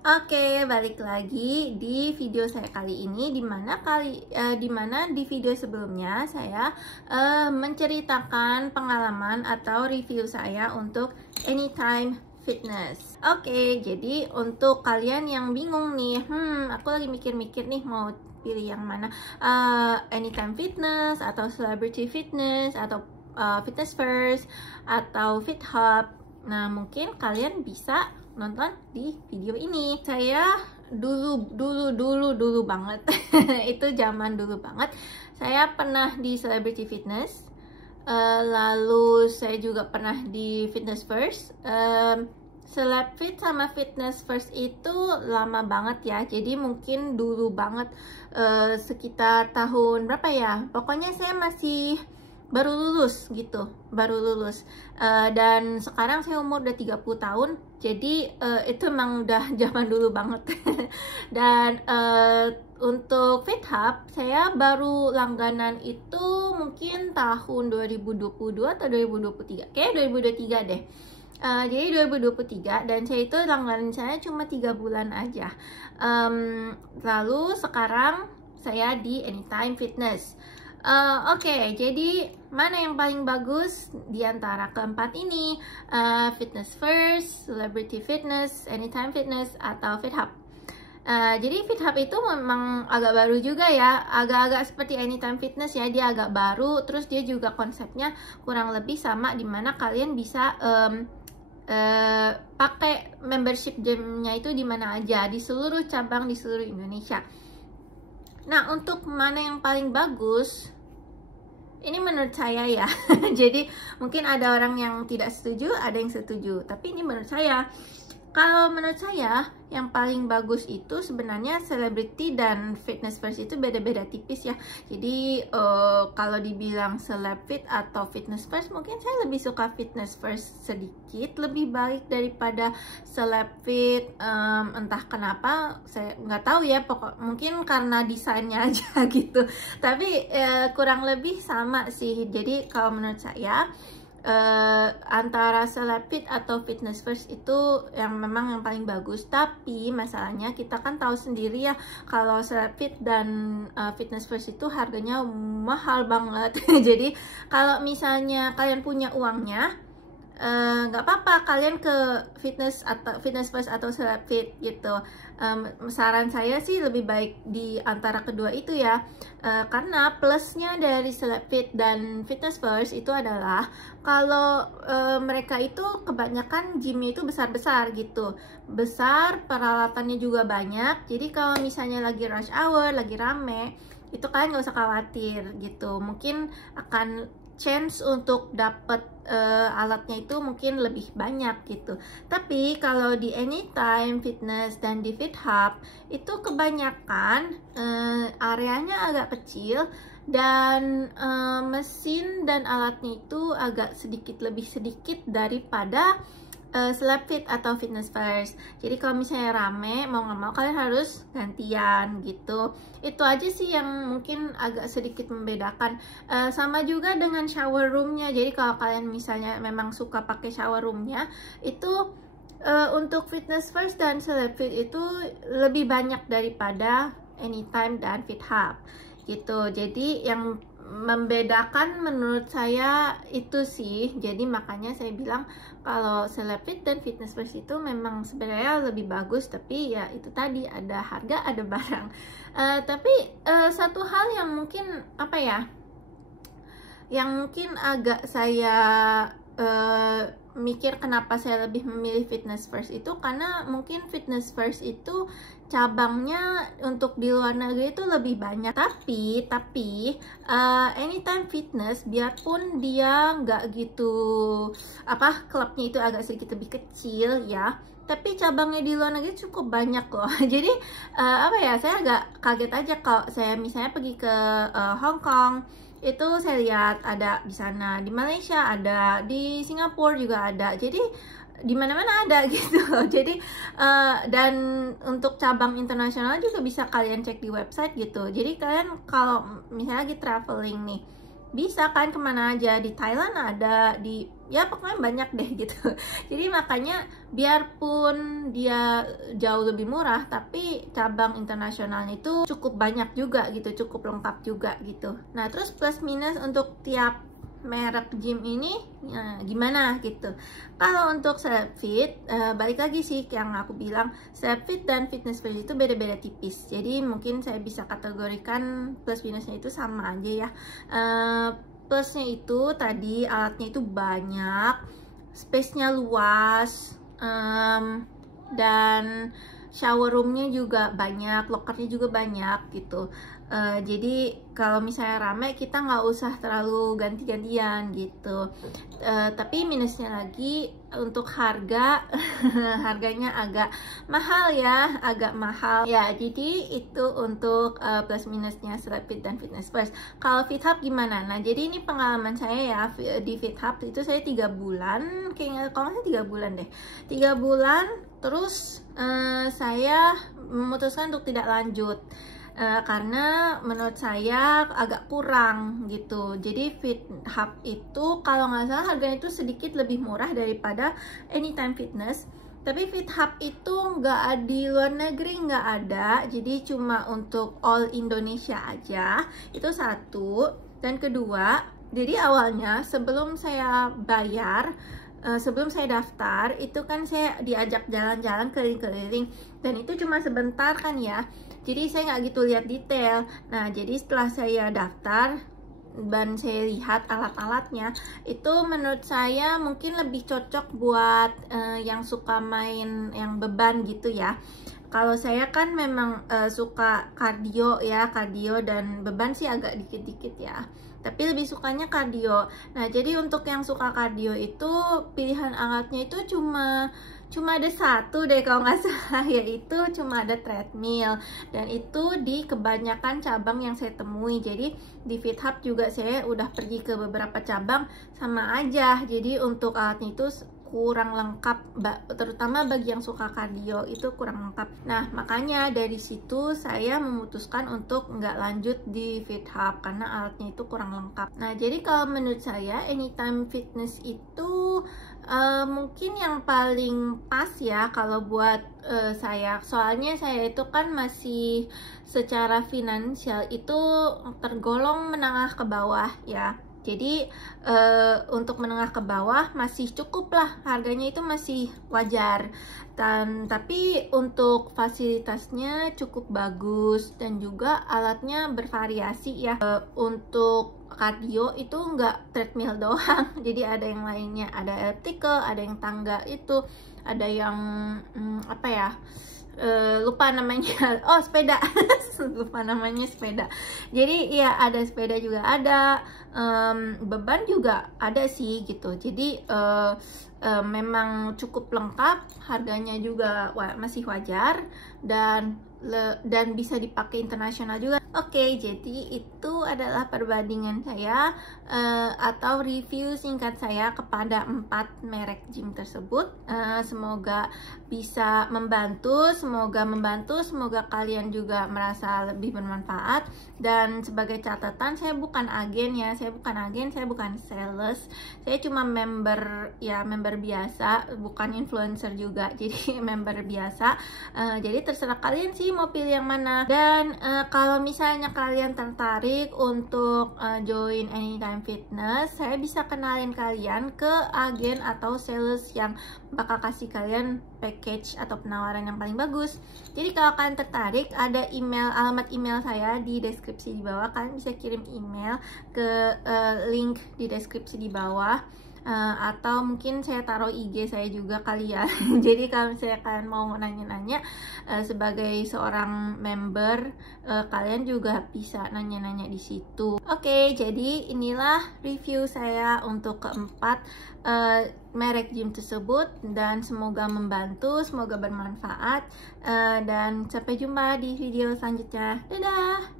Oke, balik lagi di video saya kali ini, dimana di video sebelumnya saya menceritakan pengalaman atau review saya untuk Anytime Fitness. Oke, jadi untuk kalian yang bingung nih, aku lagi mikir-mikir nih mau pilih yang mana, Anytime Fitness atau Celebrity Fitness atau Fitness First atau FitHub. Nah, mungkin kalian bisa nonton di video ini. Saya dulu banget itu zaman dulu banget saya pernah di Celebrity Fitness, lalu saya juga pernah di Fitness First. Celeb Fit sama Fitness First itu lama banget ya, jadi mungkin dulu banget, sekitar tahun berapa ya, pokoknya saya masih baru lulus gitu, dan sekarang saya umur udah 30 tahun, jadi itu emang udah zaman dulu banget. Dan untuk FitHub saya baru langganan itu mungkin tahun 2022 atau 2023, kayak 2023 deh. Jadi 2023, dan saya itu langganan saya cuma 3 bulan aja. Lalu sekarang saya di Anytime Fitness. Oke, jadi mana yang paling bagus di antara keempat ini? Fitness First, Celebrity Fitness, Anytime Fitness, atau FitHub? Jadi FitHub itu memang agak baru juga ya, agak-agak seperti Anytime Fitness ya, dia agak baru. Terus dia juga konsepnya kurang lebih sama, dimana kalian bisa pakai membership gymnya itu di mana aja, di seluruh cabang di seluruh Indonesia. Nah, untuk mana yang paling bagus, ini menurut saya ya. Jadi mungkin ada orang yang tidak setuju, ada yang setuju, tapi ini menurut saya. Kalau menurut saya yang paling bagus itu sebenarnya Celebrity dan Fitness First itu beda-beda tipis ya. Jadi kalau dibilang Celeb Fit atau Fitness First, mungkin saya lebih suka Fitness First sedikit lebih baik daripada Celeb Fit. Entah kenapa, saya nggak tahu ya, mungkin karena desainnya aja gitu. Tapi kurang lebih sama sih. Jadi kalau menurut saya antara Celeb Fit atau Fitness First itu yang memang yang paling bagus. Tapi masalahnya kita kan tahu sendiri ya, kalau Celeb Fit dan Fitness First itu harganya mahal banget. Jadi kalau misalnya kalian punya uangnya, nggak apa-apa kalian ke Fitness First atau Celeb Fit gitu. Saran saya sih lebih baik di antara kedua itu ya, karena plusnya dari Celeb Fit dan Fitness First itu adalah kalau mereka itu kebanyakan gymnya itu besar-besar gitu, besar, peralatannya juga banyak. Jadi kalau misalnya lagi rush hour, lagi rame, itu kalian nggak usah khawatir gitu. Mungkin akan chance untuk dapet alatnya itu mungkin lebih banyak gitu. Tapi kalau di Anytime Fitness dan di FitHub itu kebanyakan areanya agak kecil, dan mesin dan alatnya itu agak lebih sedikit daripada Celeb Fit atau Fitness First. Jadi kalau misalnya rame, mau nggak mau kalian harus gantian gitu. Itu aja sih yang mungkin agak sedikit membedakan. Sama juga dengan shower roomnya. Jadi kalau kalian misalnya memang suka pakai shower roomnya, itu untuk Fitness First dan Celeb Fit itu lebih banyak daripada Anytime dan FitHub gitu. Jadi yang membedakan menurut saya itu sih. Jadi makanya saya bilang kalau Celeb Fit dan Fitness First itu memang sebenarnya lebih bagus, tapi ya itu tadi, ada harga ada barang. Tapi satu hal yang mungkin apa ya, yang mungkin agak saya mikir kenapa saya lebih memilih Fitness First itu karena mungkin Fitness First itu cabangnya untuk di luar negeri itu lebih banyak. Tapi Anytime Fitness, biarpun dia nggak gitu klubnya itu agak sedikit lebih kecil ya, tapi cabangnya di luar negeri cukup banyak loh. Jadi saya agak kaget aja kalau saya misalnya pergi ke Hong Kong, itu saya lihat ada di sana, di Malaysia ada, di Singapura juga ada, jadi di mana-mana ada gitu. Jadi dan untuk cabang internasional juga bisa kalian cek di website gitu. Jadi kalian kalau misalnya lagi traveling nih, bisa kan kemana aja, di Thailand ada, di ya pokoknya banyak deh gitu. Jadi makanya biarpun dia jauh lebih murah, tapi cabang internasionalnya itu cukup banyak juga gitu, cukup lengkap juga gitu. Nah terus plus minus untuk tiap merek gym ini gimana gitu. Kalau untuk Slapfit, balik lagi sih yang aku bilang, Slapfit dan Fitness First itu beda-beda tipis. Jadi mungkin saya bisa kategorikan plus minusnya itu sama aja ya. Plusnya itu tadi alatnya itu banyak, space-nya luas, dan shower roomnya juga banyak, lockernya juga banyak gitu. Jadi kalau misalnya rame kita nggak usah terlalu ganti-gantian gitu. Tapi minusnya lagi untuk harga, harganya agak mahal ya, agak mahal ya. Jadi itu untuk plus minusnya Slapfit dan Fitness First. Kalau FitHub gimana? Nah jadi ini pengalaman saya ya di FitHub itu saya 3 bulan, kayaknya kalau nggak 3 bulan deh, 3 bulan. Terus saya memutuskan untuk tidak lanjut. Karena menurut saya agak kurang gitu. Jadi FitHub itu kalau nggak salah harganya itu sedikit lebih murah daripada Anytime Fitness. Tapi FitHub itu nggak di luar negeri, nggak ada. Jadi cuma untuk all Indonesia aja. Itu satu. Dan kedua, jadi awalnya sebelum saya bayar, sebelum saya daftar itu kan saya diajak jalan-jalan keliling-keliling, dan itu cuma sebentar kan ya, jadi saya nggak gitu lihat detail. Nah jadi setelah saya daftar dan saya lihat alat-alatnya, itu menurut saya mungkin lebih cocok buat yang suka main yang beban gitu ya. Kalau saya kan memang suka kardio ya, kardio dan beban sih agak dikit-dikit ya, tapi lebih sukanya kardio. Nah jadi untuk yang suka kardio itu pilihan alatnya itu cuma ada satu deh kalau nggak salah, yaitu cuma ada treadmill, dan itu di kebanyakan cabang yang saya temui. Jadi di FitHub juga saya udah pergi ke beberapa cabang, sama aja. Jadi untuk alatnya itu kurang lengkap, terutama bagi yang suka kardio itu kurang lengkap. Nah makanya dari situ saya memutuskan untuk nggak lanjut di FitHub karena alatnya itu kurang lengkap. Nah jadi kalau menurut saya Anytime Fitness itu mungkin yang paling pas ya kalau buat saya. Soalnya saya itu kan masih secara finansial itu tergolong menengah ke bawah ya. Jadi untuk menengah ke bawah masih cukup lah, harganya itu masih wajar. Tapi untuk fasilitasnya cukup bagus dan juga alatnya bervariasi ya. Untuk kardio itu nggak treadmill doang, jadi ada yang lainnya, ada elliptical, ada yang tangga itu, ada yang apa ya, lupa namanya, oh sepeda, lupa namanya sepeda. Jadi ya ada sepeda juga ada, beban juga ada sih gitu. Jadi memang cukup lengkap, harganya juga masih wajar, dan bisa dipakai internasional juga. Oke, jadi itu adalah perbandingan saya atau review singkat saya kepada 4 merek gym tersebut. Semoga bisa membantu, semoga kalian juga merasa lebih bermanfaat. Dan sebagai catatan, saya bukan agen ya, saya bukan sales, saya cuma member ya, member biasa, bukan influencer juga, jadi member biasa. Jadi terserah kalian sih mau pilih yang mana. Dan kalau misalnya kalian tertarik untuk join Anytime Fitness, saya bisa kenalin kalian ke agen atau sales yang bakal kasih kalian package atau penawaran yang paling bagus. Jadi kalau kalian tertarik, ada alamat email saya di deskripsi di bawah. Kalian bisa kirim email ke link di deskripsi di bawah. Atau mungkin saya taruh IG saya juga kali ya. Jadi kalau misalnya kalian mau nanya-nanya sebagai seorang member, kalian juga bisa nanya-nanya di situ. Oke, jadi inilah review saya untuk keempat merek gym tersebut, dan semoga membantu, semoga bermanfaat, dan sampai jumpa di video selanjutnya. Dadah!